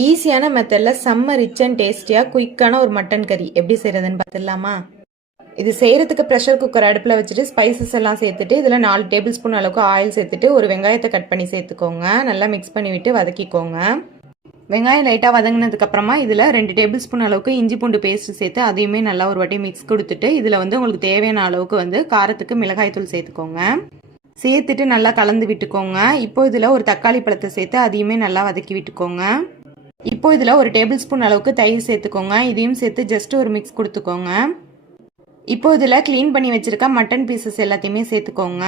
ஈஸியான மெத்தடில் செம்ம ரிச் அண்ட் டேஸ்டியாக குயிக்கான ஒரு மட்டன் கறி எப்படி செய்கிறதுன்னு பார்த்துடலாமா? இது செய்கிறதுக்கு ப்ரெஷர் குக்கர் அடுப்பில் வச்சுட்டு ஸ்பைசஸ் எல்லாம் சேர்த்துட்டு இதில் நாலு டேபிள் ஸ்பூன் அளவுக்கு ஆயில் சேர்த்துட்டு ஒரு வெங்காயத்தை கட் பண்ணி சேர்த்துக்கோங்க. நல்லா மிக்ஸ் பண்ணி விட்டு வதக்கிக்கோங்க. வெங்காயம் லைட்டாக வதங்கினதுக்கப்புறமா இதில் ரெண்டு டேபிள் ஸ்பூன் அளவுக்கு இஞ்சி பூண்டு பேஸ்ட் சேர்த்து அதையுமே நல்லா ஒரு வாட்டி மிக்ஸ் கொடுத்துட்டு இதில் வந்து உங்களுக்கு தேவையான அளவுக்கு வந்து காரத்துக்கு மிளகாய்த்தூள் சேர்த்துக்கோங்க. சேர்த்துட்டு நல்லா கலந்து விட்டுக்கோங்க. இப்போ இதில் ஒரு தக்காளி பழத்தை சேர்த்து அதையுமே நல்லா வதக்கி விட்டுக்கோங்க. இப்போ இதில் ஒரு டேபிள் ஸ்பூன் அளவுக்கு தயிர் சேர்த்துக்கோங்க. இதையும் சேர்த்து ஜஸ்ட் ஒரு மிக்ஸ் கொடுத்துக்கோங்க. இப்போ இதில் க்ளீன் பண்ணி வச்சுருக்க மட்டன் பீசஸ் எல்லாத்தையுமே சேர்த்துக்கோங்க.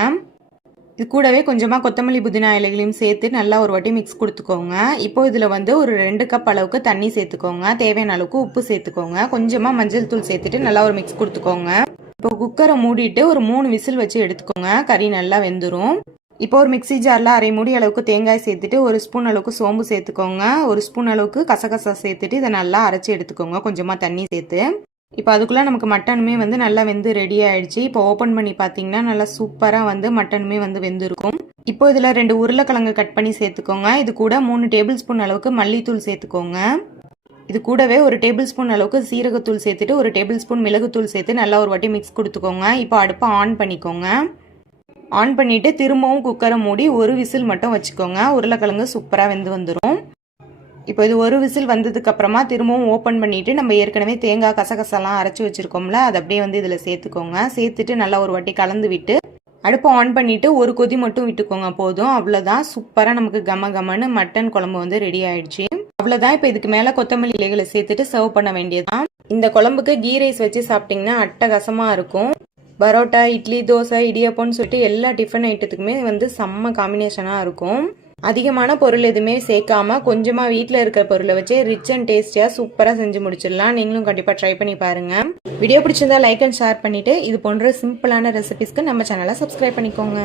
இது கூடவே கொஞ்சமாக கொத்தமல்லி புதினா இலைகளையும் சேர்த்து நல்லா ஒரு வாட்டி மிக்ஸ் கொடுத்துக்கோங்க. இப்போ இதில் வந்து ஒரு ரெண்டு கப் அளவுக்கு தண்ணி சேர்த்துக்கோங்க. தேவையான அளவுக்கு உப்பு சேர்த்துக்கோங்க. கொஞ்சமாக மஞ்சள் தூள் சேர்த்துட்டு நல்லா ஒரு மிக்ஸ் கொடுத்துக்கோங்க. இப்போ குக்கரை மூடிட்டு ஒரு மூணு விசில் வச்சு எடுத்துக்கோங்க. கறி நல்லா வெந்துடும் இப்போ ஒரு மிக்ஸி ஜாரில் அரை மூடி அளவுக்கு தேங்காய் சேர்த்துட்டு ஒரு ஸ்பூன் அளவுக்கு சோம்பு சேர்த்துக்கோங்க. ஒரு ஸ்பூன் அளவுக்கு கசகசா சேர்த்துட்டு இதை நல்லா அரைச்சி எடுத்துக்கோங்க. கொஞ்சமாக தண்ணி சேர்த்து. இப்போ அதுக்குள்ளே நமக்கு மட்டனுமே வந்து நல்லா வெந்து ரெடி ஆயிடுச்சு. இப்போ ஓப்பன் பண்ணி பார்த்தீங்கன்னா நல்லா சூப்பராக வந்து மட்டனுமே வந்து வெந்திருக்கும். இப்போ இதில் ரெண்டு உருளைக்கிழங்கு கட் பண்ணி சேர்த்துக்கோங்க. இது கூட மூணு டேபிள் ஸ்பூன் அளவுக்கு மல்லித்தூள் சேர்த்துக்கோங்க. இது கூடவே ஒரு டேபிள் ஸ்பூன் அளவுக்கு சீரகத்தூள் சேர்த்துட்டு ஒரு டேபிள் ஸ்பூன் மிளகுத்தூள் சேர்த்து நல்லா ஒரு வாட்டி மிக்ஸ் கொடுத்துக்கோங்க. இப்போ அடுப்பை ஆன் பண்ணிக்கோங்க. ஆன் பண்ணிவிட்டு திரும்பவும் குக்கரை மூடி ஒரு விசில் மட்டும் வச்சுக்கோங்க. உருளைக்கிழங்கு சூப்பராக வெந்து வந்துடும் இப்போ இது ஒரு விசில் வந்ததுக்கப்புறமா திரும்பவும் ஓப்பன் பண்ணிவிட்டு நம்ம ஏற்கனவே தேங்காய் கசகசெல்லாம் அரைச்சி வச்சுருக்கோம்ல அதை அப்படியே வந்து இதில் சேர்த்துக்கோங்க. சேர்த்துட்டு நல்லா ஒரு வாட்டி கலந்து விட்டு அடுப்பை ஆன் பண்ணிவிட்டு ஒரு கொதி மட்டும் விட்டுக்கோங்க போதும். அவ்வளோதான் சூப்பராக நமக்கு கம கமன்னு மட்டன் குழம்பு வந்து ரெடி ஆயிடுச்சு. அவ்வளோதான் இப்போ இதுக்கு மேலே கொத்தமல்லி இலைகளை சேர்த்துட்டு சர்வ் பண்ண வேண்டியதுதான். இந்த குழம்புக்கு கீ ரைஸ் வச்சு சாப்பிட்டிங்கன்னா அட்டகாசமாக இருக்கும். பரோட்டா இட்லி தோசை இடியப்பம்னு சொல்லிட்டு எல்லா டிஃபன் ஐட்டத்துக்குமே வந்து செம்ம காம்பினேஷனாக இருக்கும். அதிகமான பொருள் எதுவுமே சேர்க்காம கொஞ்சமாக வீட்டில் இருக்கிற பொருளை வச்சு ரிச் அண்ட் டேஸ்டியாக சூப்பராக செஞ்சு முடிச்சிடலாம். நீங்களும் கண்டிப்பாக ட்ரை பண்ணி பாருங்கள் வீடியோ பிடிச்சிருந்தா லைக் அண்ட் ஷேர் பண்ணிவிட்டு இது போன்ற சிம்பிளான ரெசிபிஸ்க்கு நம்ம சேனலை சப்ஸ்கிரைப் பண்ணிக்கோங்க.